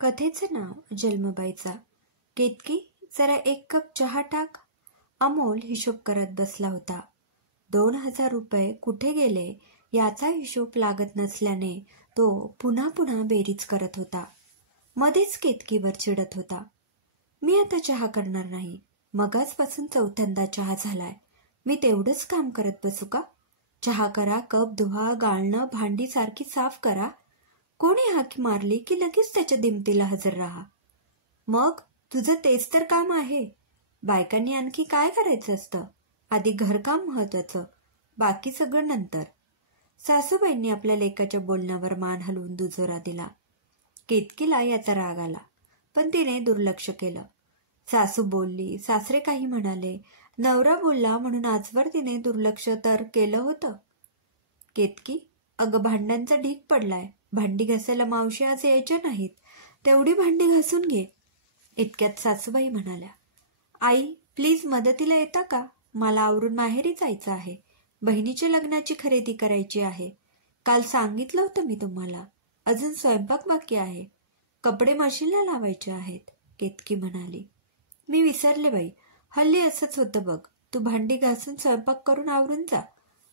कथेचं नाव जन्मबाईचा. केतकी, जरा एक कप चहा टाक. अमोल हिशोब करत बसला होता. 2,000 रुपये कुठे गेले याचा हिशोब लागत नसल्याने तो पुन्हा पुन्हा बेरीज करत होता. मध्येच केतकीवर चिडत होता. मी आता चहा करणार नाही. मगाचपासून 4थ्यांदा चहा झालाय. मी तेवढंच काम करत बसू का? चहा करा, कप धुवा, गाळणं, भांडी सारखी साफ करा. कोणी हाक मारली की लगेच त्याच्या दिमतीला हजर राहा. मग तुझं तेच तर काम आहे. बायकांनी आणखी काय करायचं असतं? आधी घरकाम महत्वाचं, बाकी सगळं नंतर. सासूबाईंनी आपल्या लेकाच्या बोलण्यावर मान हलवून दुजोरा दिला. केतकीला याचा राग आला, पण तिने दुर्लक्ष केलं. सासू बोलली, सासरे काही म्हणाले, नवरा बोलला म्हणून आजवर तिने दुर्लक्ष तर केलं होतं. केतकी, अगं भांड्यांचा ढीग पडलाय. भांडी घासायला मावशी आज यायच्या नाहीत. तेवढी भांडी घासून घे. इतक्यात सासूबाई म्हणाल्या, आई प्लीज मदतीला येता का? मला आवरून माहेरी जायचं आहे. बहिणीच्या लग्नाची खरेदी करायची आहे. काल सांगितलं होतं मी तुम्हाला. अजून स्वयंपाक बाकी आहे. कपडे मशीनला लावायचे आहेत. केतकी म्हणाली, मी विसरले बाई. हल्ली असंच होतं बघ. तू भांडी घासून स्वयंपाक करून आवरून जा.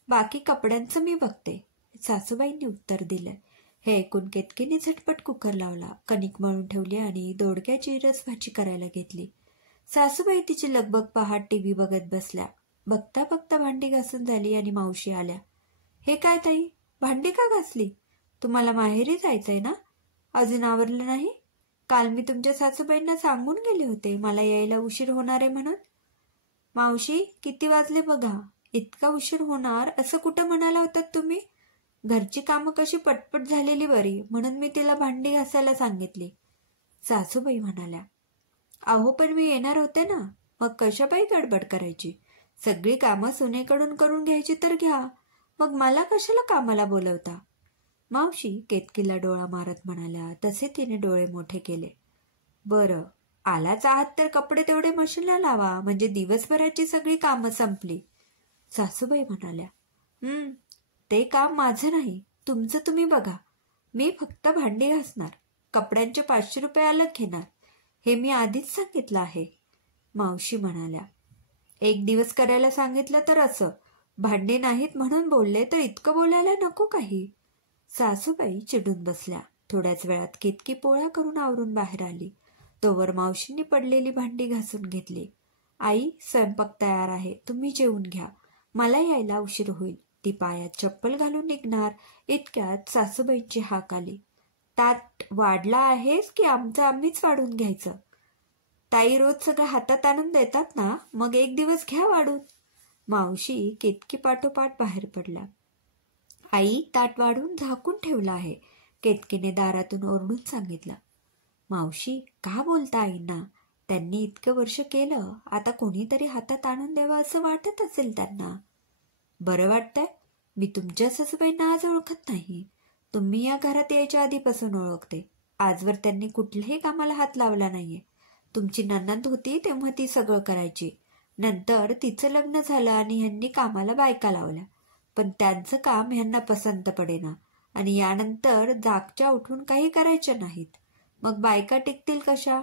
बाकी कपड्यांचं मी बघते. सासूबाईंनी उत्तर दिलं. हे ऐकून केतकीने झटपट कुकर लावला, कणिक मळून ठेवली आणि दोडक्याची रसभाजी करायला घेतली. सासूबाई तिची लगबग पाहत टीव्ही बघत बसल्या. बघता बघता भांडी घासून झाली आणि मावशी आल्या. हे काय ताई, भांडी का घासली? तुम्हाला माहेरी जायचंय ना? अजून आवरलं नाही? काल मी तुमच्या सासूबाईंना सांगून गेले होते मला यायला उशीर होणार आहे म्हणून. मावशी, किती वाजले बघा. इतका उशीर होणार असं कुठं म्हणाला होतात तुम्ही? घरची कामं कशी पटपट झालेली बरी म्हणून मी तिला भांडी घासायला सांगितली. सासूबाई म्हणाल्या, अहो पण मी येणार होते ना. मग कशाबाई गडबड करायची? सगळी कामं सुनेकडून करून घ्यायची तर घ्या. मग मला कशाला कामाला बोलवता? मावशी केतकीला डोळा मारत म्हणाल्या. तसे तिने डोळे मोठे केले. बरं, आलाच आहात तर कपडे तेवढे मशीनला लावा, म्हणजे दिवसभराची सगळी कामं संपली. सासूबाई म्हणाल्या, ते काम माझं नाही, तुमचं तुम्ही बघा. मी फक्त भांडी घासणार. कपड्यांचे 500 रुपये अलग घेणार. हे मी आधीच सांगितलं आहे. मावशी म्हणाल्या, एक दिवस करायला सांगितलं तर असं, भांडी नाहीत म्हणून बोलले तर इतकं बोलायला नको काही. सासूबाई चिडून बसल्या. थोड्याच वेळात केतकी पोळ्या करून आवरून बाहेर आली. तोवर मावशींनी पडलेली भांडी घासून घेतली. आई, स्वयंपाक तयार आहे, तुम्ही जेवून घ्या. मला यायला उशीर होईल. ती पायात चप्पल घालून निघणार इतक्यात सासूबाईंची हाक आली. ताट वाढला आहेस की आमचं आम्हीच वाढून घ्यायचं? ताई रोज सगळं हातात आणून देतात ना, मग एक दिवस घ्या वाढून. मावशी केतकी पाठोपाठ बाहेर पडल्या. आई, ताट वाढून झाकून ठेवलं आहे, केतकीने दारातून ओरडून सांगितलं. मावशी, का बोलता आईंना? त्यांनी इतकं वर्ष केलं, आता कोणीतरी हातात आणून द्यावं असं वाटत असेल त्यांना. बरं वाटतंय? मी तुमच्या सासूबाईंना आज ओळखत नाही. तुम्ही या घरात यायच्या आधीपासून ओळखते. आजवर त्यांनी कुठल्याही कामाला हात लावला नाहीये. तुमची नणंद होती तेव्हा ती सगळं करायची. नंतर तिचं लग्न झालं आणि ह्यांनी कामाला बायका लावल्या. पण त्यांचं काम ह्यांना पसंत पडेना आणि यानंतर जागच्या उठून काही करायच्या नाहीत. मग बायका टिकतील कशा?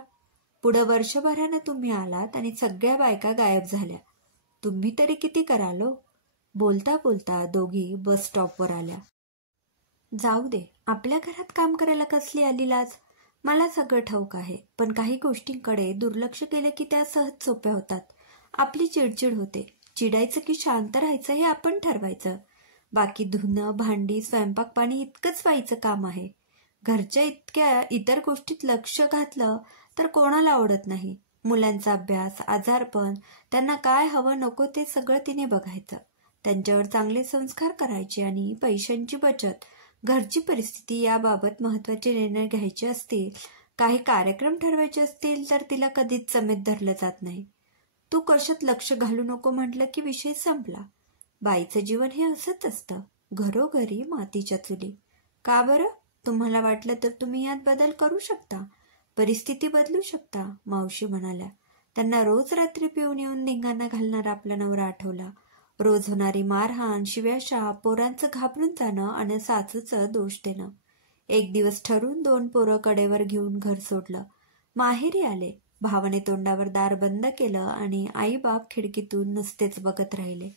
पुढं वर्षभरानं तुम्ही आलात आणि सगळ्या बायका गायब झाल्या. तुम्ही तरी किती कराल हो? बोलता बोलता दोघी बस स्टॉपवर आल्या. जाऊ दे, आपल्या घरात काम करायला कसली आली लाज? मला सगळं ठाऊक आहे, पण काही गोष्टींकडे दुर्लक्ष केले की त्या सहज सोप्या होतात. आपली चिडचिड होते. चिडायचं की शांत राहायचं हे आपण ठरवायचं. बाकी धुणं, भांडी, स्वयंपाक पाणी इतकंच व्हायचं काम आहे. घरच्या इतक्या इतर गोष्टीत लक्ष घातलं तर कोणाला आवडत नाही. मुलांचा अभ्यास, आजारपण, त्यांना काय हवं नको ते सगळं तिने बघायचं. त्यांच्यावर चांगले संस्कार करायचे आणि पैशांची बचत, घरची परिस्थिती याबाबत महत्वाचे निर्णय घ्यायचे असतील, काही कार्यक्रम ठरवायचे असतील तर तिला कधीच समेत धरलं जात नाही. तू कशात लक्ष घालू नको म्हटलं की विषय संपला. बाईचं जीवन हे असंच असतं, घरोघरी मातीच्या चुली. का बरं? तुम्हाला वाटलं तर तुम्ही यात बदल करू शकता, परिस्थिती बदलू शकता. मावशी म्हणाल्या. त्यांना रोज रात्री पिऊन येऊन धिंगाणा घालणारा आपला नवरा आठवला. रोज होणारी मारहाण, शिव्याशाप, पोरांचं घाबरून जाणं आणि सासूचं दोष देणं. एक दिवस ठरून 2 पोरं कडेवर घेऊन घर सोडलं. माहेरी आले. भावाने तोंडावर दार बंद केलं आणि आईबाप खिडकीतून नुसतेच बघत राहिले.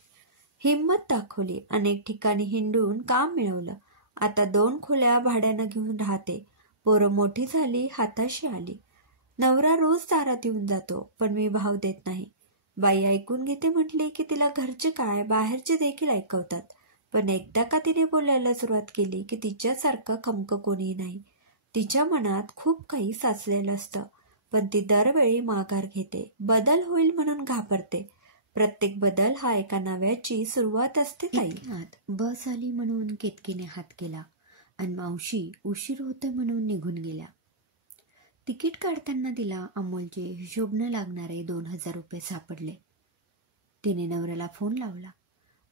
हिंमत दाखवली. अनेक ठिकाणी हिंडून काम मिळवलं. आता 2 खोल्या भाड्यानं घेऊन राहते. पोरं मोठी झाली, हाताशी आली. नवरा रोज दारात येऊन जातो, पण मी भाव देत नाही. बाई ऐकून घेते म्हटली की तिला घरचे काय बाहेरचे देखील ऐकवतात. पण एकदा का तिने बोलायला सुरुवात केली की तिच्यासारखं खमकं कोणीही नाही. तिच्या मनात खूप काही साचलेलं असतं, पण ती दरवेळी माघार घेते. बदल होईल म्हणून घाबरते. प्रत्येक बदल हा एका नव्याची सुरुवात असते ताई. बस आली म्हणून केतकीने हात केला आणि मावशी उशीर होतोय म्हणून निघून गेल्या. तिकीट काढताना तिला अमोलचे हिशोब न लागणारे 2000 रुपये सापडले. तिने नवऱ्याला फोन लावला.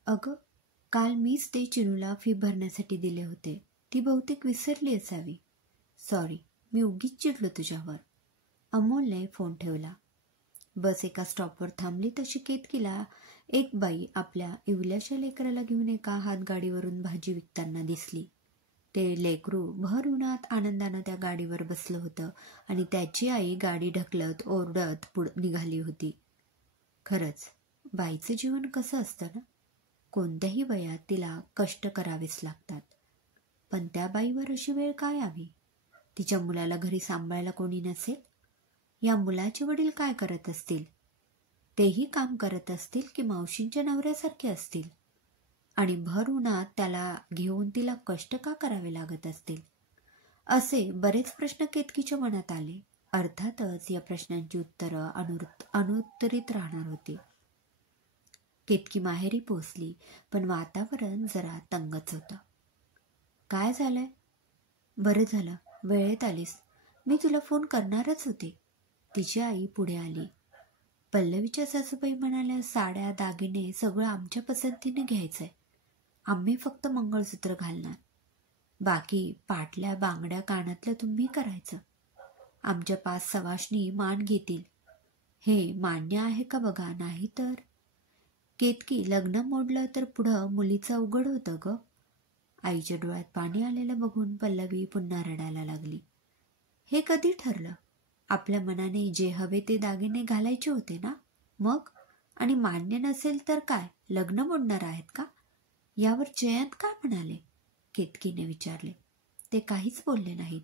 अगं, काल मीच ते चिनूला फी भरण्यासाठी दिले होते. ती बहुतेक विसरली असावी. सॉरी, मी उगीच चिडलो तुझ्यावर. अमोलने फोन ठेवला. बस एका स्टॉपवर थांबली तशी केतकीला एक बाई आपल्या इवल्याच्या लेकराला घेऊन एका हातगाडीवरून भाजी विकताना दिसली. ते लेकरू भर उन्हात आनंदानं त्या गाडीवर बसलं होतं आणि त्याची आई गाडी ढकलत ओरडत निघाली होती. खरंच बाईचं जीवन कसं असतं ना. कोणत्याही वयात तिला कष्ट करावेच लागतात. पण त्या बाईवर अशी वेळ काय यावी? तिच्या मुलाला घरी सांभाळायला कोणी नसेल. या मुलाचे वडील काय करत असतील? तेही काम करत असतील की मावशींच्या नवऱ्यासारखे असतील? आणि भर उन्हात त्याला घेऊन तिला कष्ट का करावे लागत असतील? असे बरेच प्रश्न केतकीच्या मनात आले. अर्थातच या प्रश्नांची उत्तरं अनुत्तरित राहणार होती. केतकी माहेरी पोचली, पण वातावरण जरा तंगच होतं. काय झालंय? बरं झालं वेळेत आलीस. मी तुला फोन करणारच होते. तिची आई पुढे आली. पल्लवीच्या सासूबाई म्हणाल्या, साड्या दागिने सगळं आमच्या पसंतीने घ्यायचंय. आम्ही फक्त मंगळसूत्र घालणार. बाकी पाटल्या बांगड्या कानातलं तुम्ही करायचं. आमच्या 5 सवाष्णी मान घेतील. हे मान्य आहे का बघा, नाही तर. केतकी, लग्न मोडलं तर पुढं मुलीचं अवघड होतं ग. आईच्या डोळ्यात पाणी आलेलं बघून पल्लवी पुन्हा रडायला लागली. हे कधी ठरलं? आपल्या मनाने जे हवे ते दागिने घालायचे होते ना. मग आणि मान्य नसेल तर काय, लग्न मोडणार आहेत का? यावर जयंत काय म्हणाले? केतकीने विचारले. ते काहीच बोलले नाहीत.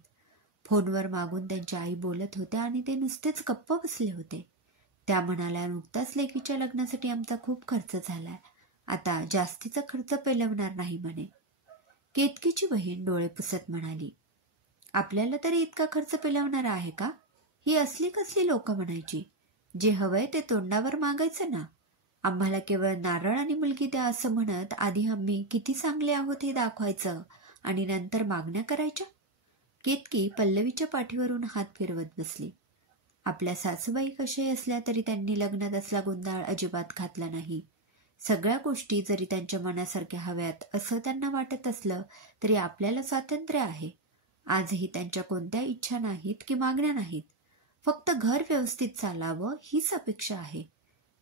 फोनवर मागून त्यांच्या आई बोलत होत्या आणि ते नुसतेच गप्प बसले होते. त्या म्हणाल्या, नुकताच लेकीच्या लग्नासाठी आमचा खूप खर्च झालाय. आता जास्तीचा खर्च पेलवणार नाही म्हणे. केतकीची बहीण डोळे पुसत म्हणाली, आपल्याला तरी इतका खर्च पेलवणार आहे का? ही असली कसली लोक म्हणायची. जे हवंय ते तोंडावर मागायचं ना. आम्हाला केवळ नारळ आणि मुलगी द्या असं म्हणत आधी आम्ही किती चांगले आहोत हे दाखवायचं आणि नंतर मागण्या करायच्या. केतकी पल्लवीच्या पाठीवरून हात फिरवत बसली. आपल्या सासूबाई कशाही असल्या तरी त्यांनी लग्नात असला गोंधळ अजिबात घातला नाही. सगळ्या गोष्टी जरी त्यांच्या मनासारख्या हव्यात असं त्यांना वाटत असलं तरी आपल्याला स्वातंत्र्य आहे. आजही त्यांच्या कोणत्या इच्छा नाहीत की मागण्या नाहीत. फक्त घर व्यवस्थित चालावं हीच अपेक्षा आहे.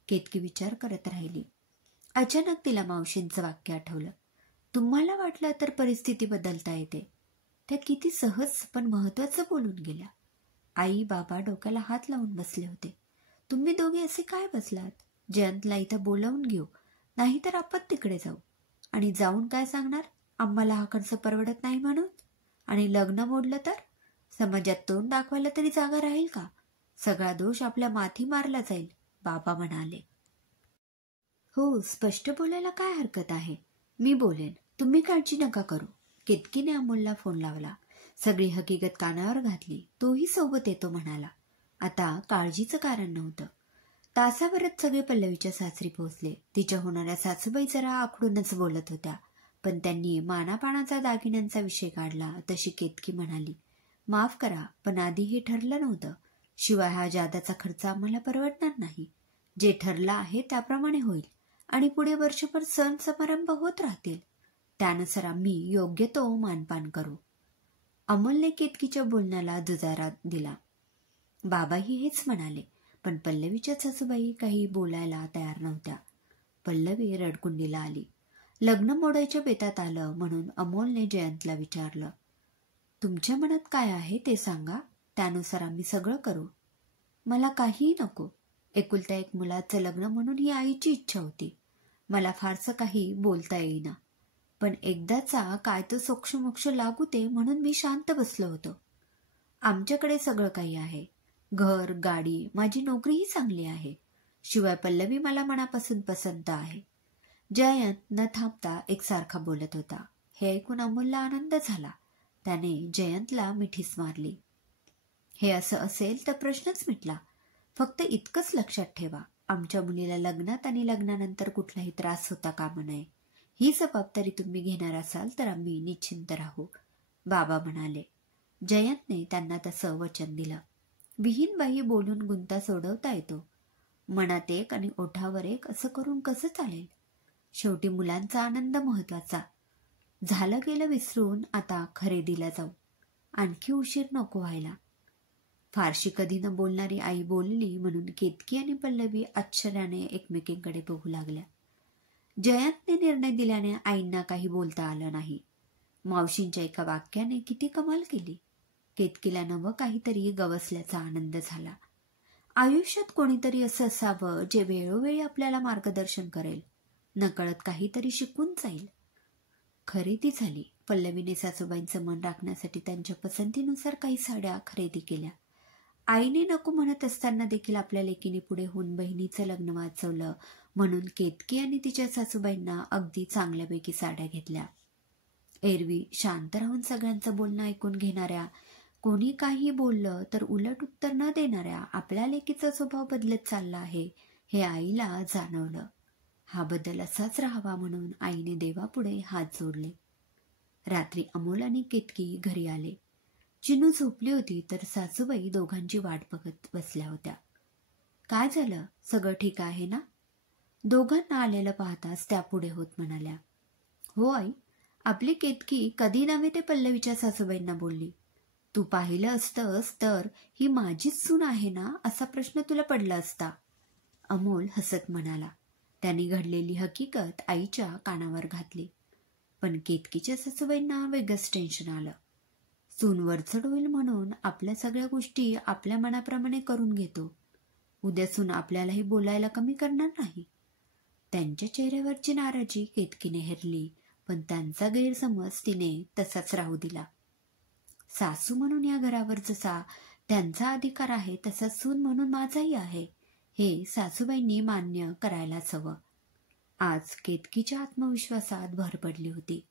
केतकी विचार करत राहिली. अचानक तिला मावशींचं वाक्य आठवलं. तुम्हाला वाटलं तर परिस्थिती बदलता येते. त्या किती सहज पण महत्वाचं बोलून गेल्या. आई बाबा डोक्याला हात लावून बसले होते. तुम्ही दोघे असे काय बसलात? जयंतला इथं बोलावून घेऊ, नाहीतर आपण तिकडे जाऊ. आणि जाऊन काय सांगणार? आम्हाला हा खर्च परवडत नाही म्हणून. आणि लग्न मोडलं तर समाजात तोंड दाखवायला तरी जागा राहील का? सगळा दोष आपल्या माथी मारला जाईल, बाबा म्हणाले. हो, स्पष्ट बोलायला काय हरकत आहे. मी बोलेन, तुम्ही काळजी नका करू. केतकीने अमोलला फोन लावला. सगळी हकीकत कानावर घातली. तोही सोबत येतो म्हणाला. आता काळजीचं कारण नव्हतं. तासाभरात सगळे पल्लवीच्या सासरी पोहोचले. तिच्या होणाऱ्या सासूबाई जरा आखडूनच बोलत होत्या, पण त्यांनी मानापानाचा दागिन्यांचा विषय काढला. तशी केतकी म्हणाली, माफ करा, पण आधी हे ठरलं नव्हतं. शिवाय हा जादाचा खर्च आम्हाला परवडणार नाही. जे ठरलं आहे त्याप्रमाणे होईल आणि पुढे वर्षभर सण समारंभ होत राहतील. त्यानुसार आम्ही योग्य तो मानपान करू. अमोलने केतकीच्या बोलण्याला दुजारा दिला. बाबाही हेच म्हणाले, पण पल्लवीच्या सासूबाई काही बोलायला तयार नव्हत्या. पल्लवी रडकुंडीला आली. लग्न मोडायच्या बेतात आलं म्हणून अमोलने जयंतला विचारलं, तुमच्या मनात काय आहे ते सांगा, त्यानुसार आम्ही सगळं करू. मला काहीही नको. एकुलत्या एक मुलाचं लग्न म्हणून ही आईची इच्छा होती. मला फारसं काही बोलता येईना, पण एकदाचा काय तो सोक्षमोक्ष लागू दे म्हणून मी शांत बसलो होतो. आमच्याकडे सगळं काही आहे. घर, गाडी, माझी नोकरीही चांगली आहे. शिवाय पल्लवी मला मनापासून पसंत आहे. जयंत न थांबता एकसारखा बोलत होता. हे ऐकून अमोलला आनंद झाला. त्याने जयंतला मिठीच मारली. हे असं असेल तर प्रश्नच मिटला. फक्त इतकंच लक्षात ठेवा, आमच्या मुलीला लग्नात आणि लग्नानंतर कुठलाही त्रास होता कामा नये. ही जबाबदारी तुम्ही घेणार असाल तर आम्ही निश्चिंत राहू, बाबा म्हणाले. जयंतने त्यांना तसं वचन दिलं. विहीनबाई बोलून गुंता सोडवता येतो. मनात एक आणि ओठावर एक असं करून कसं चालेल? शेवटी मुलांचा आनंद महत्वाचा. झालं गेलं विसरून आता खरेदीला जाऊ. आणखी उशीर नको व्हायला. फारशी कधी न बोलणारी आई बोलली म्हणून केतकी आणि पल्लवी आश्चर्याने एकमेकींकडे बघू लागल्या. जयंतने निर्णय दिल्याने आईंना काही बोलता आलं नाही. मावशींच्या एका वाक्याने किती कमाल केली. केतकीला नवं काहीतरी गवसल्याचा आनंद झाला. आयुष्यात कोणीतरी असं असावं जे वेळोवेळी आपल्याला मार्गदर्शन करेल, नकळत काहीतरी शिकून जाईल. खरेदी झाली. पल्लवीने सासूबाईंचं मन राखण्यासाठी त्यांच्या पसंतीनुसार काही साड्या खरेदी केल्या. आईने नको म्हणत असताना देखील आपल्या लेकीने पुढे होऊन बहिणीचं लग्न वाचवलं म्हणून केतकी आणि तिच्या सासूबाईंना अगदी चांगल्यापैकी साड्या घेतल्या. एरवी शांत राहून सगळ्यांचं बोलणं ऐकून घेणाऱ्या, कोणी काही बोललं तर उलट उत्तर न देणाऱ्या आपल्या लेकीचा स्वभाव बदलत चालला आहे हे आईला जाणवलं. हा बदल असाच राहावा म्हणून आईने देवापुढे हात जोडले. रात्री अमोल आणि केतकी घरी आले. चिनू झोपली होती तर सासूबाई दोघांची वाट बघत बसल्या होत्या. काय झालं, सगळं ठीक आहे ना? दोघांना आलेलं पाहताच त्या पुढे होत म्हणाल्या. हो आई, आपली केतकी कधी नव्हे ते पल्लवीच्या सासूबाईंना बोलली. तू पाहिलं असतंस तर ही माझीच सून आहे ना असा प्रश्न तुला पडला असता. अमोल हसत म्हणाला. त्यांनी घडलेली हकीकत आईच्या कानावर घातली. पण केतकीच्या सासूबाईंना वेगळंच टेन्शन आलं. सून वरचढ होईल म्हणून आपल्या सगळ्या गोष्टी आपल्या मनाप्रमाणे करून घेतो. उद्या सून आपल्यालाही बोलायला कमी करणार नाही. त्यांच्या चेहऱ्यावरची नाराजी केतकीने हेरली, पण त्यांचा गैरसमज तिने तसाच राहू दिला. सासू म्हणून या घरावर जसा त्यांचा अधिकार आहे तसा सून म्हणून माझाही आहे हे सासूबाईंनी मान्य करायलाच हवं. आज केतकीच्या आत्मविश्वासात भर पडली होती.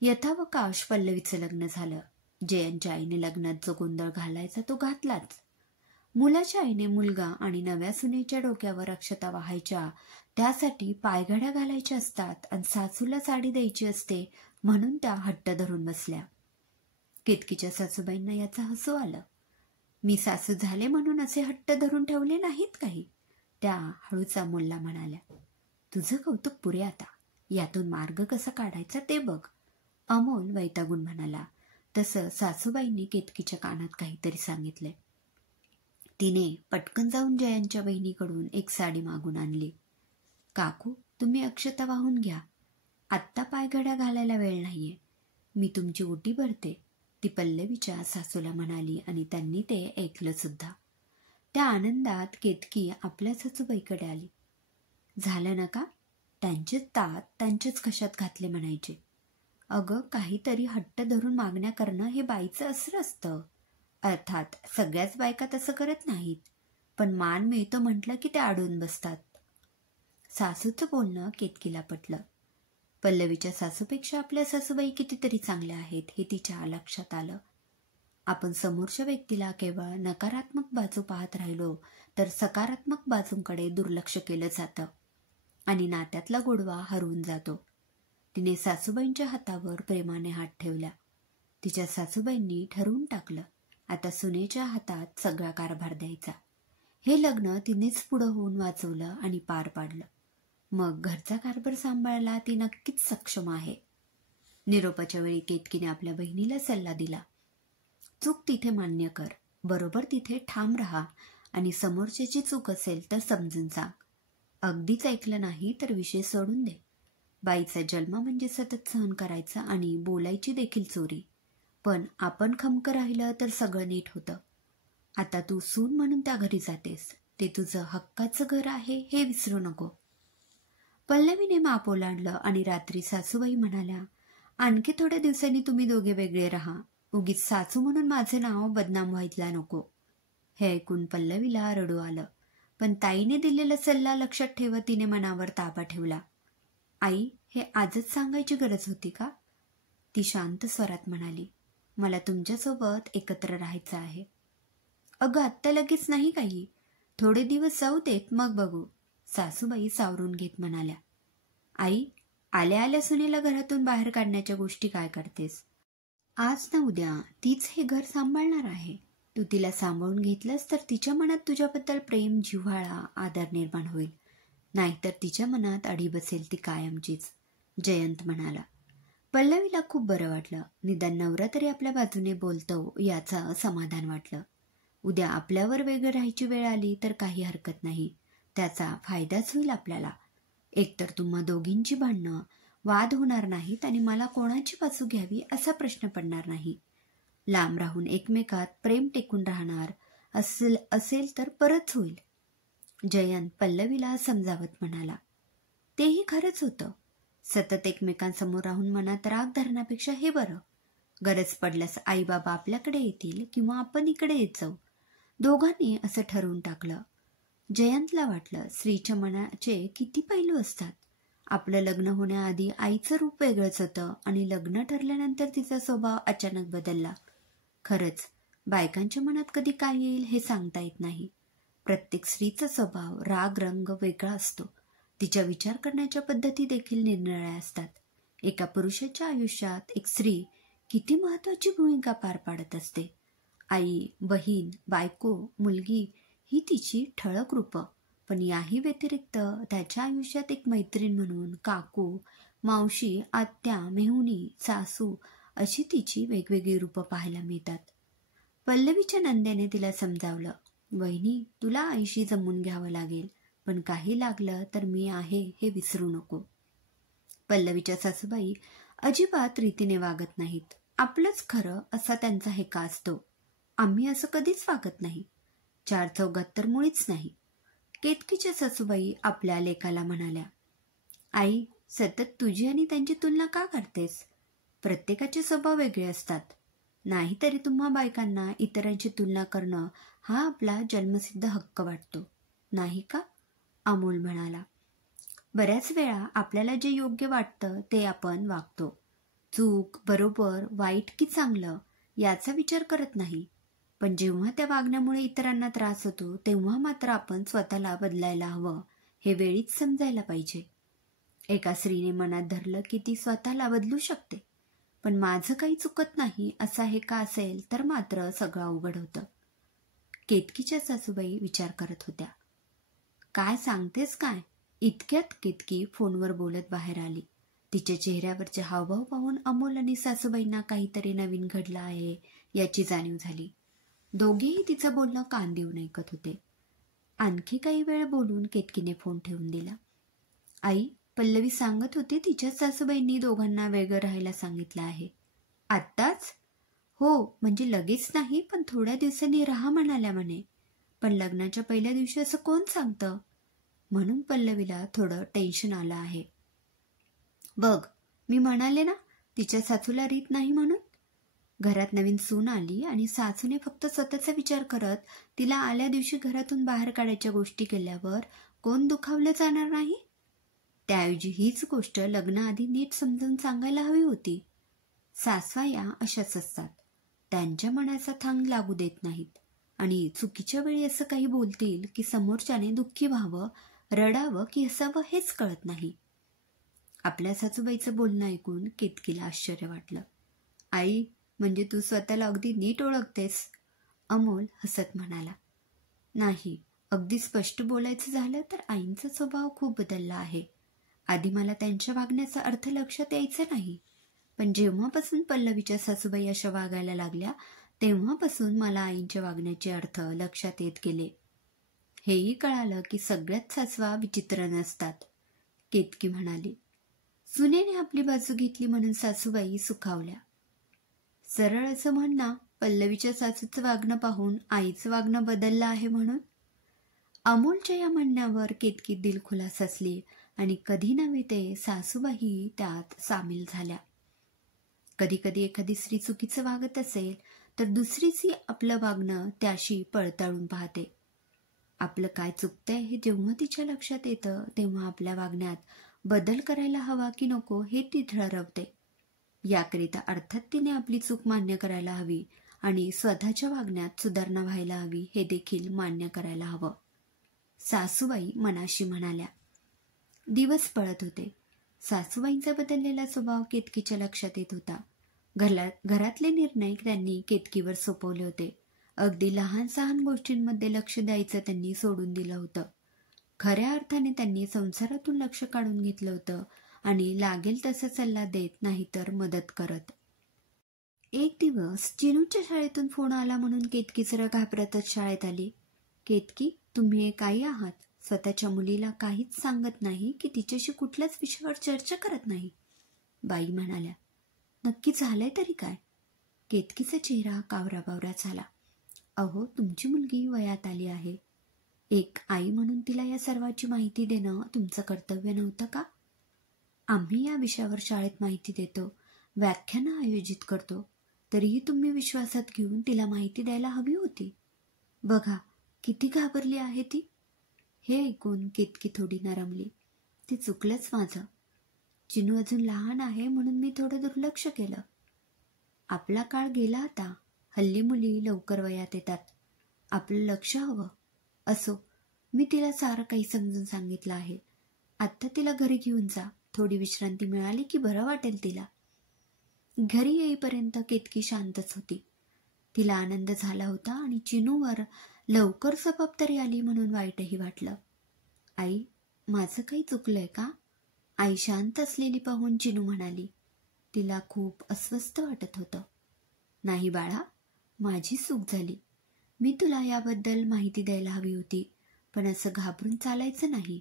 यथावकाश पल्लवीचं लग्न झालं. जयंतच्या आईने लग्नात जो गोंधळ घालायचा तो घातलाच. मुलाच्या आईने मुलगा आणि नव्या सुनेच्या डोक्यावर अक्षता वाहायच्या, त्यासाठी पायघड्या घालायच्या असतात आणि सासूला साडी द्यायची असते म्हणून त्या हट्ट धरून बसल्या. केतकीच्या सासूबाईंना याचं हसू आलं. मी सासू झाले म्हणून असे हट्ट धरून ठेवले नाहीत काही, त्या हळूच अमोलला म्हणाल्या. तुझं कौतुक पुरे आता, यातून मार्ग कसा काढायचा ते बघ, अमोल वैतागून म्हणाला. तसं सासूबाईंनी केतकीच्या कानात काहीतरी सांगितले. तिने पटकन जाऊन जयंतच्या बहिणीकडून एक साडी मागून आणली. काकू, तुम्ही अक्षता वाहून घ्या. आत्ता पायघड्या घालायला वेळ नाहीये. मी तुमची ओटी भरते, ती पल्लवीच्या सासूला म्हणाली आणि त्यांनी ते ऐकलं सुद्धा. त्या आनंदात केतकी आपल्या सासूबाईकडे आली. झालं ना का? त्यांचेच तात त्यांचेच कशात घातले म्हणायचे. अगं, काहीतरी हट्ट धरून मागण्या करणं हे बाईचं असं असतं. अर्थात सगळ्याच बायका तसं करत नाहीत, पण मान मिळतो म्हटलं की ते अडून बसतात. सासूचं बोलणं केतकीला पटलं. पल्लवीच्या सासूपेक्षा आपल्या सासूबाई कितीतरी चांगल्या आहेत हे तिच्या लक्षात आलं. आपण समोरच्या व्यक्तीला केवळ नकारात्मक बाजू पाहत राहिलो तर सकारात्मक बाजूंकडे दुर्लक्ष केलं जातं आणि नात्यातला गोडवा हरवून जातो. तिने सासूबाईंच्या हातावर प्रेमाने हात ठेवला. तिच्या सासूबाईंनी ठरवून टाकलं, आता सुनेच्या हातात सगळा कारभार द्यायचा. हे लग्न तिनेच पुढं होऊन वाचवलं आणि पार पाडलं. मग घरचा कारभार सांभाळायला ती नक्कीच सक्षम आहे. निरोपाच्या वेळी केतकीने आपल्या बहिणीला सल्ला दिला. चूक तिथे मान्य कर, बरोबर तिथे ठाम राहा आणि समोरच्याची चूक असेल तर समजून सांग. अगदीच ऐकलं नाही तर विषय सोडून दे. बाईचा जन्म म्हणजे सतत सहन करायचा आणि बोलायची देखील चोरी. पण आपण खमकं राहिलं तर सगळं नीट होतं. आता तू सून म्हणून त्या घरी जातेस, ते तुझं हक्काचं घर आहे हे विसरू नको. पल्लवीने माप ओलांडलं आणि रात्री सासूबाई म्हणाल्या, आणखी थोड्या दिवसांनी तुम्ही दोघे वेगळे राहा, उगीच सासू म्हणून माझे नाव बदनाम व्हायला नको. हे ऐकून पल्लवीला रडू आलं, पण ताईने दिलेला सल्ला लक्षात ठेवत तिने मनावर ताबा ठेवला. आई, हे आजच सांगायची गरज होती का? ती शांत स्वरात म्हणाली, मला तुमच्यासोबत एकत्र राहायचं आहे. अगं, आत्ता लगेच नाही काही, थोडे दिवस जाऊ देत, मग बघू, सासूबाई सावरून घेत म्हणाल्या. आई, आल्या आल्या सुनेला घरातून बाहेर काढण्याच्या गोष्टी काय करतेस? आज ना उद्या तीच हे घर सांभाळणार आहे. तू तिला सांभाळून घेतलंस तर तिच्या मनात तुझ्याबद्दल प्रेम, जिव्हाळा, आदर निर्माण होईल. नाहीतर तिच्या मनात अडी बसेल ती कायमचीच, जयंत म्हणाला. पल्लवीला खूप बरं वाटलं. निदान नवरा तरी आपल्या बाजूने बोलतो याचं समाधान वाटलं. उद्या आपल्यावर वेगळं राहायची वेळ आली तर काही हरकत नाही, त्याचा फायदाच होईल आपल्याला. एकतर तुम्हा दोघींची भांडणं, वाद होणार नाहीत आणि मला कोणाची बाजू घ्यावी असा प्रश्न पडणार नाही. लांब राहून एकमेकात प्रेम टेकून राहणार असेल तर परत होईल. जयंत पल्लवीला समजावत म्हणाला. तेही खरंच होतं. सतत एकमेकांसमोर राहून मनात राग धरण्यापेक्षा हे बरं. गरज पडल्यास आई बाबा आपल्याकडे येतील किंवा आपण इकडे येत जाऊ. दोघांनी असं ठरवून टाकलं. जयंतला वाटलं, स्त्रीच्या मनाचे किती पैलू असतात. आपलं लग्न होण्याआधी आईचं रूप वेगळंच होतं आणि लग्न ठरल्यानंतर तिचा स्वभाव अचानक बदलला. खरंच, बायकांच्या मनात कधी काय येईल हे सांगता येत नाही. प्रत्येक स्त्रीचा स्वभाव, राग, रंग वेगळा असतो. तिच्या विचार करण्याच्या पद्धती देखील निरनिराळ्या असतात. एका पुरुषाच्या आयुष्यात एक स्त्री किती महत्वाची भूमिका पार पाडत असते. आई, बहीण, बायको, मुलगी ही तिची ठळक रूपं. पण याही व्यतिरिक्त त्याच्या आयुष्यात एक मैत्रीण म्हणून काकू, मावशी, आत्या, मेहुणी, सासू अशी तिची वेगवेगळी रूपं पाहायला मिळतात. पल्लवीच्या नंदेने तिला समजावलं, वहिनी, तुला आईशी जमून घ्यावं लागेल, पण काही लागलं तर मी आहे हे विसरू नको. पल्लवीच्या सासूबाई अजिबात रीतीने वागत नाहीत. आपलंच खरं असा त्यांचा हेका असतो. आम्ही असं कधीच वागत नाही. चार चौघात तर मुळीच नाही. केतकीच्या सासूबाई आपल्या लेकाला म्हणाल्या, आई, सतत तुझी आणि त्यांची तुलना का करतेस? प्रत्येकाचे स्वभाव वेगळे असतात. नाहीतरी तुम्हा बायकांना इतरांची तुलना करणं हा आपला जन्मसिद्ध हक्क वाटतो, नाही का? अमोल म्हणाला. बऱ्याच वेळा आपल्याला जे योग्य वाटतं ते आपण वागतो. चूक, बरोबर, वाईट की चांगलं याचा विचार करत नाही. पण जेव्हा त्या वागण्यामुळे इतरांना त्रास होतो तेव्हा मात्र आपण स्वतःला बदलायला हवं, हे वेळीच समजायला पाहिजे. एका स्त्रीने मनात धरलं की ती स्वतःला बदलू शकते, पण माझं काही चुकत नाही असा हे का असेल तर मात्र सगळं अवघड होतं. केतकीच्या सासूबाई विचार करत होत्या. काय सांगतेस काय? इतक्यात केतकी फोनवर बोलत बाहेर आली. तिच्या चेहऱ्यावरचे हावभाव पाहून अमोल आणि सासूबाईंना काहीतरी नवीन घडलं आहे याची जाणीव झाली. दोघेही तिचं बोलणं कान देऊन ऐकत होते. आणखी काही वेळ बोलून केतकीने फोन ठेवून दिला. आई, पल्लवी सांगत होती तिच्या सासूबाईंनी दोघांना वेगळं राहायला सांगितलं आहे. आत्ताच? हो, म्हणजे लगेच नाही, पण थोड्या दिवसांनी राहा म्हणाल्या म्हणे. पण लग्नाच्या पहिल्या दिवशी असं कोण सांगतं? म्हणून पल्लवीला थोडं टेन्शन आलं आहे. बघ, मी म्हणाले ना तिच्या सासूला रीत नाही म्हणून. घरात नवीन सून आली आणि सासूने फक्त स्वतःचा विचार करत तिला आल्या दिवशी घरातून बाहेर काढायच्या गोष्टी केल्यावर कोण दुखावलं जाणार नाही? त्याऐवजी हीच गोष्ट लग्नाआधी नीट समजावून सांगायला हवी होती. सासवा या अशाच असतात. त्यांच्या मनाचा थांग लागू देत नाहीत आणि चुकीच्या वेळी असं काही बोलतील की समोरच्याने दुःखी व्हावं, रडावं की हसावं हेच कळत नाही. आपल्या सासूबाईचं बोलणं ऐकून केतकीला आश्चर्य वाटलं. आई, म्हणजे तू स्वतःला अगदी नीट ओळखतेस? अमोल हसत म्हणाला. नाही, अगदी स्पष्ट बोलायचं झालं तर आईंचा स्वभाव खूप बदलला आहे. आधी मला त्यांच्या वागण्याचा अर्थ लक्षात यायचा नाही, पण जेव्हापासून पल्लवीच्या सासूबाई अशा वागायला लागल्या तेव्हापासून मला आईंच्या वागण्याचे अर्थ लक्षात येत गेले. हेही कळालं की सगळ्यात सासवा विचित्र नसतात, केतकी म्हणाली. सुनेने आपली बाजू घेतली म्हणून सासूबाई सुखावल्या. सरळ असं म्हण ना, पल्लवीच्या सासूचं वागणं पाहून आईचं वागणं बदललं आहे म्हणून. अमोलच्या या म्हणण्यावर केतकी दिलखुलास हसली आणि कधी नव्हे ते सासूबाई त्यात सामील झाल्या. कधी कधी एखादी स्त्री चुकीचं वागत असेल तर दुसरीची आपलं वागणं त्याशी पळताळून पाहते. आपलं काय चुकतंय हे जेव्हा तिच्या लक्षात येतं तेव्हा आपल्या वागण्यात बदल करायला हवा की नको हे ती ठरवते. याकरिता अर्थात तिने आपली चूक मान्य करायला हवी आणि स्वतःच्या वागण्यात सुधारणा व्हायला हवी हे देखील मान्य करायला हवं. सासूबाई मनाशी म्हणाल्या. दिवस पळत होते. सासूबाईंचा बदललेला स्वभाव केतकीच्या लक्षात येत होता. घरातले निर्णय त्यांनी केतकीवर सोपवले होते. अगदी लहान सहान गोष्टींमध्ये लक्ष द्यायचं त्यांनी सोडून दिलं होतं. खऱ्या अर्थाने त्यांनी संसारातून लक्ष काढून घेतलं होतं आणि लागेल तसा सल्ला देत नाहीतर मदत करत. एक दिवस चिनूच्या शाळेतून फोन आला म्हणून केतकी जरा घाबरतच शाळेत आली. केतकी, तुम्ही एक आई आहात. स्वतःच्या मुलीला काहीच सांगत नाही की तिच्याशी कुठल्याच विषयावर चर्चा करत नाही. बाई म्हणाल्या. नक्की झालंय तरी काय? केतकीचा चेहरा कावराबावरा झाला. अहो, तुमची मुलगी वयात आली आहे. एक आई म्हणून तिला या सर्वाची माहिती देणं तुमचं कर्तव्य नव्हतं का? आम्ही या विषयावर शाळेत माहिती देतो, व्याख्यानं आयोजित करतो, तरीही तुम्ही विश्वासात घेऊन तिला माहिती द्यायला हवी होती. बघा किती घाबरली आहे ती. हे ऐकून केतकी थोडी नरमली. ते चुकलंच माझं. चिनू अजून लहान आहे म्हणून मी थोडं दुर्लक्ष केलं. आपला काळ गेला आता. हल्ली मुली लवकर वयात येतात. आपलं लक्ष हवं. असो, मी तिला सारं काही समजून सांगितलं आहे. आत्ता तिला घरी घेऊन जा. थोडी विश्रांती मिळाली की बरं वाटेल तिला. घरी येईपर्यंत केतकी शांतच होती. तिला आनंद झाला होता आणि चिनूवर लवकर जबाबदारी आली म्हणून वाईटही वाटलं. आई, माझं काही चुकलंय का? आई शांत असलेली पाहून चिनू म्हणाली. तिला खूप अस्वस्थ वाटत होतं. नाही बाळा, माझी चूक झाली. मी तुला याबद्दल माहिती द्यायला हवी होती, पण असं घाबरून चालायचं नाही.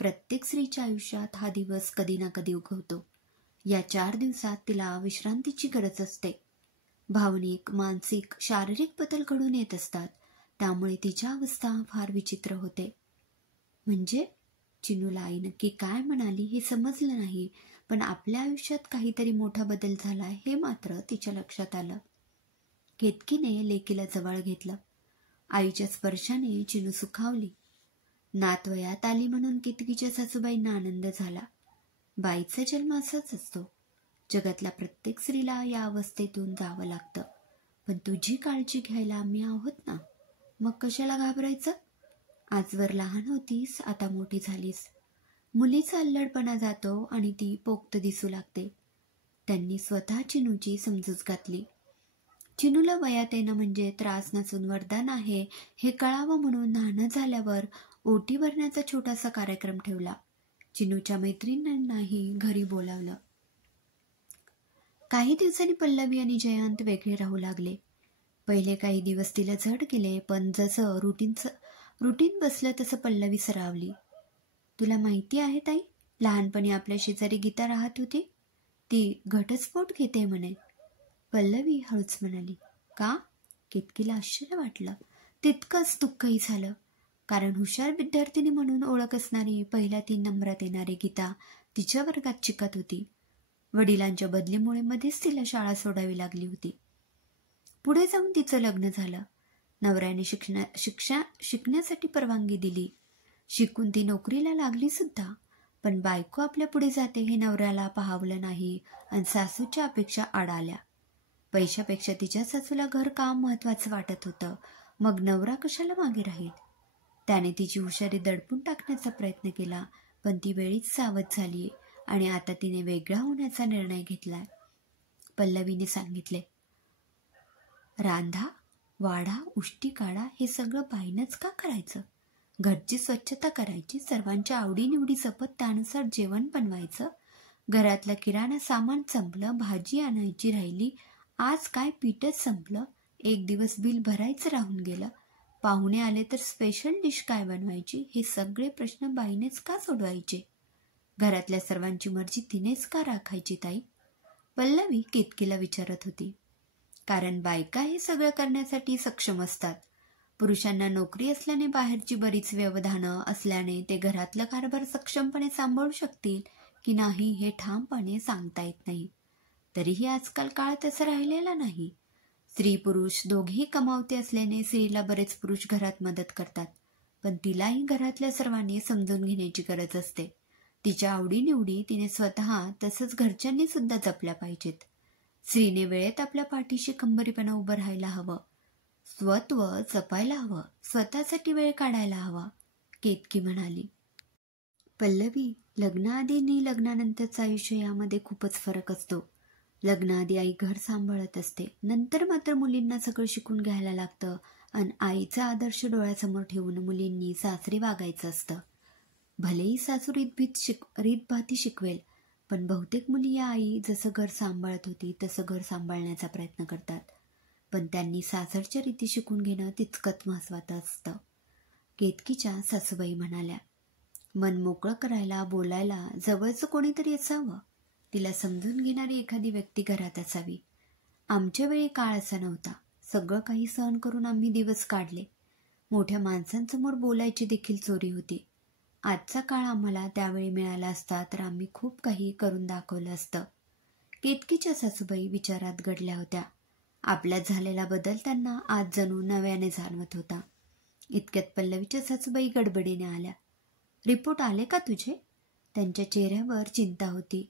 प्रत्येक स्त्रीच्या आयुष्यात हा दिवस कधी ना कधी उगवतो. या 4 दिवसात तिला विश्रांतीची गरज असते. भावनिक, मानसिक, शारीरिक बदल घडून येत असतात. त्यामुळे तिच्या अवस्था फार विचित्र होते. म्हणजे चिनूला आई नक्की काय म्हणाली हे समजलं नाही, पण आपल्या आयुष्यात काहीतरी मोठा बदल झालाय हे मात्र तिच्या लक्षात आलं. केतकीने लेकीला जवळ घेतलं. आईच्या स्पर्शाने चिनू सुखावली. नातवयात आली म्हणून केतकीच्या सासूबाईंना आनंद झाला. बाईचा जन्म असाच असतो. जगातल्या प्रत्येक स्त्रीला या अवस्थेतून जावं लागतं. पण तुझी काळजी घ्यायला आम्ही आहोत ना, मग कशाला घाबरायचं? आजवर लहान होतीस, आता मोठी झालीस. मुलीचा अल्लडपणा जातो आणि ती पोक्त दिसू लागते. त्यांनी स्वतः चिनूची समजूत घातली. चिनूला वयात येणं म्हणजे त्रास नसून वरदान आहे हे कळावं म्हणून नाणं झाल्यावर ओटी भरण्याचा छोटासा कार्यक्रम ठेवला. चिनूच्या मैत्रिणींनाही घरी बोलावलं. काही दिवसांनी पल्लवी आणि जयंत वेगळे राहू लागले. पहिले काही दिवस तिला जड गेले, पण जसं रुटीन बसलं तसं पल्लवी सरावली. तुला माहिती आहे ताई, लहानपणी आपल्या शेजारी गीता राहत होती. ती घटस्फोट घेते म्हणे. पल्लवी हळूच म्हणाली. का? केतकीला आश्चर्य वाटलं. तितकंच दुःखही झालं. कारण हुशार विद्यार्थिनी म्हणून ओळख असणारी, पहिल्या 3 नंबरात येणारी गीता तिच्या वर्गात शिकत होती. वडिलांच्या बदलीमुळे मध्येच तिला शाळा सोडावी लागली होती. पुढे जाऊन तिचं लग्न झालं. नवऱ्याने शिकण्यासाठी परवानगी दिली. शिकून ती नोकरीला लागली सुद्धा. पण बायको आपल्या पुढे जाते हे नवऱ्याला पाहावलं नाही आणि सासूच्या अपेक्षा आडाल्या. पैशापेक्षा तिच्या सासूला घरकाम महत्वाचं वाटत होतं. मग नवरा कशाला मागे राहील? त्याने तिची हुशारी दडपून टाकण्याचा प्रयत्न केला, पण ती वेळीच सावध झाली आणि आता तिने वेगळा होण्याचा निर्णय घेतलाय. पल्लवीने सांगितले. रांधा, वाढा, उष्टी काढा हे सगळं बाईनंच का करायचं? घरची स्वच्छता करायची, सर्वांच्या आवडीनिवडी जपत त्यानुसार जेवण बनवायचं. घरातलं किराणा सामान संपलं, भाजी आणायची राहिली, आज काय पीठच संपलं, एक दिवस बिल भरायचं राहून गेलं, पाहुणे आले तर स्पेशल डिश काय बनवायची, हे सगळे प्रश्न बाईनेच का सोडवायचे? घरातल्या सर्वांची मर्जी तिनेच का राखायची ताई? पल्लवी केतकीला विचारत होती. कारण बायका हे सगळं करण्यासाठी सक्षम असतात. पुरुषांना नोकरी असल्याने, बाहेरची बरीच व्यवधानं असल्याने ते घरातलं कारभार सक्षमपणे सांभाळू शकतील की नाही हे ठामपणे सांगता येत नाही. तरीही आजकाल काळ तसा राहिलेला नाही. स्त्री पुरुष दोघेही कमावते असल्याने स्त्रीला बरेच पुरुष घरात मदत करतात, पण तिलाही घरातल्या सर्वांनी समजून घेण्याची गरज असते. तिच्या आवडीनिवडी तिने स्वतः तसंच घरच्यांनी सुद्धा जपल्या पाहिजेत. स्त्रीने वेळेत आपल्या पाठीशी खंबीरपणे उभं राहायला हवं, स्वत्व जपायला हवं, स्वतःसाठी वेळ काढायला हवा, केतकी म्हणाली. पल्लवी, लग्नाआधी आणि लग्नानंतरचं आयुष्य यामध्ये खूपच फरक असतो. लग्नाआधी आई घर सांभाळत असते, नंतर मात्र मुलींना सगळं शिकून घ्यायला लागतं आणि आईचा आदर्श डोळ्यासमोर ठेवून मुलींनी सासरी वागायचं असतं. भलेही सासू रीतभाती शिकवेल, पण बहुतेक मुली या आई जसं घर सांभाळत होती तसं घर सांभाळण्याचा प्रयत्न करतात, पण त्यांनी सासरच्या रीती शिकून घेणं तितकंच महत्त्वाचं असतं. केतकीच्या सासूबाई म्हणाल्या. मन मोकळं करायला, बोलायला जवळचं कोणीतरी असावं. तिला समजून घेणारी एखादी व्यक्ती घरात असावी. आमच्या वेळी काळ असा नव्हता. सगळं काही सहन करून आम्ही दिवस काढले. मोठ्या माणसांसमोर बोलायची देखील चोरी होती. आजचा काळ आम्हाला त्यावेळी मिळाला असता तर आम्ही खूप काही करून दाखवलं असतं. केतकीच्या सासूबाई विचारात गडल्या होत्या. आपल्यात झालेला बदल त्यांना आज जणू नव्याने जाणवत होता. इतक्यात पल्लवीच्या सासूबाई गडबडीने आल्या. रिपोर्ट आले का तुझे? त्यांच्या चेहऱ्यावर चिंता होती.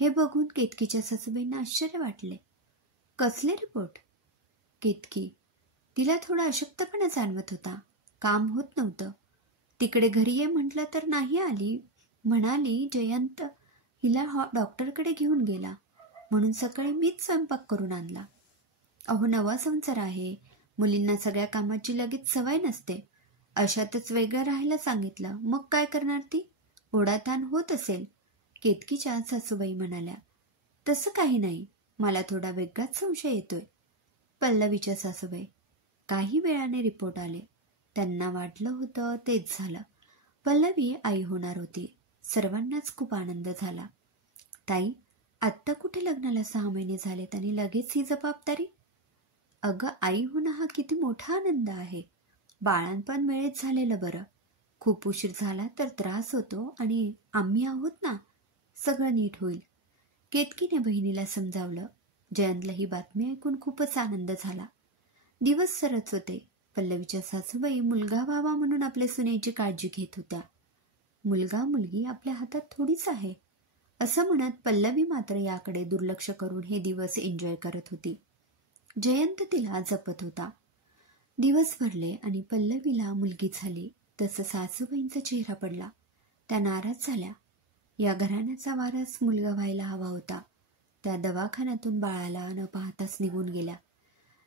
हे बघून केतकीच्या सासूबाईंना आश्चर्य वाटले. कसले रिपोर्ट? केतकी, तिला थोडा अशक्तपणा जाणवत होता. काम होत नव्हतं. तिकडे घरी ये म्हटलं तर नाही आली. म्हणाली जयंत हिला डॉक्टरकडे घेऊन गेला, म्हणून सकाळी मीच स्वयंपाक करून आणला. अहो, नवा संसार आहे, मुलींना सगळ्या कामाची लगेच सवय नसते. अशातच वेगळं राहायला सांगितलं, मग काय करणार ती? ओढाताण होत असेल. केतकीच्या सासूबाई म्हणाल्या. तसं काही नाही, मला थोडा वेगळाच संशय येतोय. पल्लवीच्या सासूबाई. काही वेळाने रिपोर्ट आले. त्यांना वाटलं होतं तेच झालं. पल्लवी आई होणार होती. सर्वांनाच खूप आनंद झाला. ताई, आत्ता कुठे लग्नाला 6 महिने झालेत आणि लगेच ही जबाबदारी? अगं, आई होणं हा किती मोठा आनंद आहे. बाळांपण वेळेत झालेलं बरं. खूप उशीर झाला तर त्रास होतो आणि आम्ही आहोत ना, सगळं नीट होईल. केतकीने बहिणीला समजावलं. जयंतला ही बातमी ऐकून खूपच आनंद झाला. दिवस सरत होते. पल्लवीच्या सासूबाई मुलगा व्हावा म्हणून आपल्या सुनेची काळजी घेत होत्या. मुलगा मुलगी आपल्या हातात थोडीच आहे असं म्हणत पल्लवी मात्र याकडे दुर्लक्ष करून हे दिवस एन्जॉय करत होती. जयंत तिला जपत होता. दिवस भरले आणि पल्लवीला मुलगी झाली. तसं सासूबाईंचा चेहरा पडला. त्या नाराज झाल्या. या घराण्याचा वारस मुलगा व्हायला हवा होता. त्या दवाखान्यातून बाळाला न पाहताच निघून गेल्या.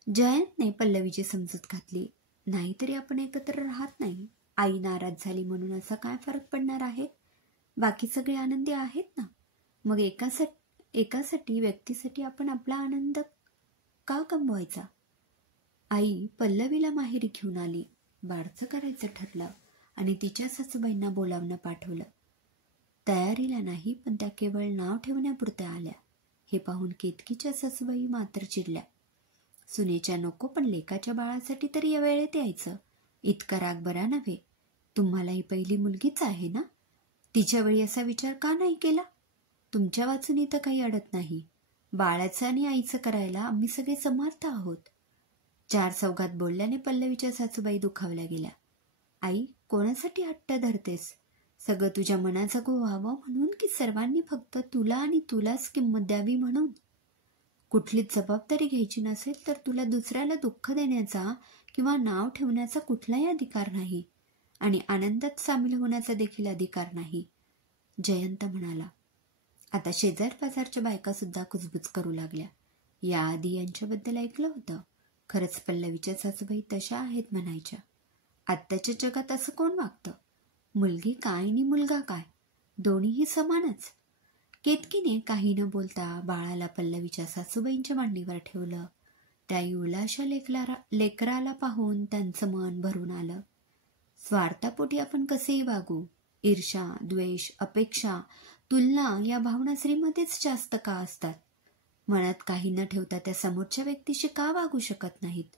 जयंतने पल्लवीची समजूत घातली. नाहीतरी आपण एकत्र राहत नाही. आई नाराज झाली म्हणून असा काय फरक पडणार आहे? बाकी सगळे आनंदी आहेत ना. मग एकासाठी व्यक्तीसाठी आपण आपला आनंद का गमवायचा? आई पल्लवीला माहेरी घेऊन आली. बारसं करायचं ठरलं आणि तिच्या सासूबाईंना बोलावणं पाठवलं. तयारीला नाही, पण त्या केवळ नाव ठेवण्यापुरत्या आल्या. हे पाहून केतकीच्या सासूबाई मात्र चिडल्या. सुनेच्या नको, पण लेकाच्या बाळासाठी तरी या वेळेत यायचं. इतका राग बरा नव्हे. तुम्हाला ही पहिली मुलगीच आहे ना? तिच्या वेळी असा विचार का नाही केला? तुमच्या वाचून इथं काही अडत नाही. बाळाचं आणि आईचं करायला आम्ही सगळे समर्थ आहोत. 4 चौघात बोलल्याने पल्लवीच्या सासूबाई दुखावल्या गेल्या. आई, कोणासाठी हट्ट धरतेस? सगळं तुझ्या मनाजोगं व्हावं म्हणून की सर्वांनी फक्त तुला आणि तुलाच किंमत द्यावी म्हणून? कुठलीच जबाबदारी घ्यायची नसेल तर तुला दुसऱ्याला दुःख देण्याचा किंवा नाव ठेवण्याचा कुठलाही अधिकार नाही आणि आनंदात सामील होण्याचा देखील अधिकार नाही, जयंत म्हणाला. आता शेजार पाजारच्या बायका सुद्धा कुजबुज करू लागल्या. याआधी यांच्याबद्दल ऐकलं होतं. खरंच पल्लवीच्या सासूबाई तशा आहेत म्हणायच्या. आत्ताच्या जगात असं कोण वागतं? मुलगी काय आणि मुलगा काय, दोन्हीही समानच. केतकीने काही न बोलता बाळाला पल्लवीच्या सासूबाईंच्या मांडीवर ठेवलं. त्या युलाशा लेकराला पाहून त्यांचं मन भरून आलं. स्वार्थापोटी आपण कसेही वागू, ईर्ष्या, द्वेष, अपेक्षा, तुलना या भावना स्त्रीमध्येच जास्त का असतात? मनात काही न ठेवता त्या समोरच्या व्यक्तीशी का वागू शकत नाहीत?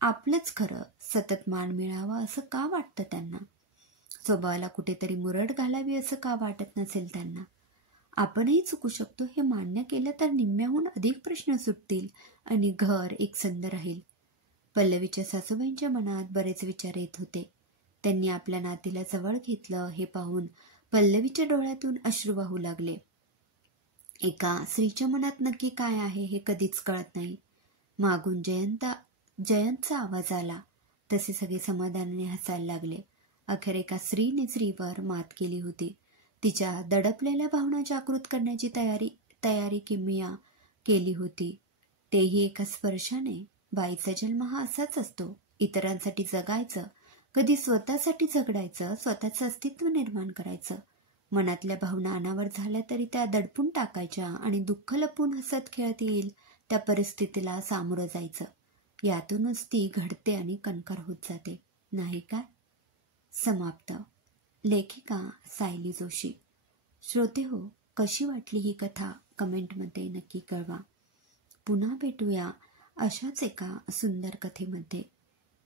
आपलंच खरं, सतत मान मिळावा असं का वाटतं त्यांना? स्वभावाला कुठेतरी मुरड घालावी असं का वाटत नसेल त्यांना? आपणही चुकू शकतो हे मान्य केलं तर निम्म्याहून अधिक प्रश्न सुटतील आणि घर एकसंध राहील. पल्लवीच्या सासूबाईंच्या मनात बरेच विचार येत होते. त्यांनी आपल्या नातीला जवळ घेतलं हे पाहून पल्लवीच्या डोळ्यातून अश्रू वाहू लागले. एका स्त्रीच्या मनात नक्की काय आहे हे कधीच कळत नाही. मागून जयंतचा आवाज आला तसे सगळे समाधानाने हसायला लागले. अखेर एका स्त्रीने स्त्रीवर मात केली होती. तिच्या दडपलेल्या भावना जागृत करण्याची तयारी किमिया केली होती. तेही एका स्पर्शाने. बाईचा जन्म हा असाच असतो. इतरांसाठी जगायचं, कधी स्वतःसाठी झगडायचं, स्वतःचं अस्तित्व निर्माण करायचं. मनातल्या भावना अनावर झाल्या तरी त्या दडपून टाकायच्या आणि दुःख लपून हसत खेळत येईल त्या परिस्थितीला सामोरं जायचं. यातूनच ती घडते आणि कणकार होत जाते, नाही काय? समाप्त. लेखिका सायली जोशी. श्रोते हो, कशी वाटली ही कथा कमेंटमध्ये नक्की कळवा. पुन्हा भेटूया अशाच एका सुंदर कथेमध्ये.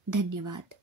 धन्यवाद.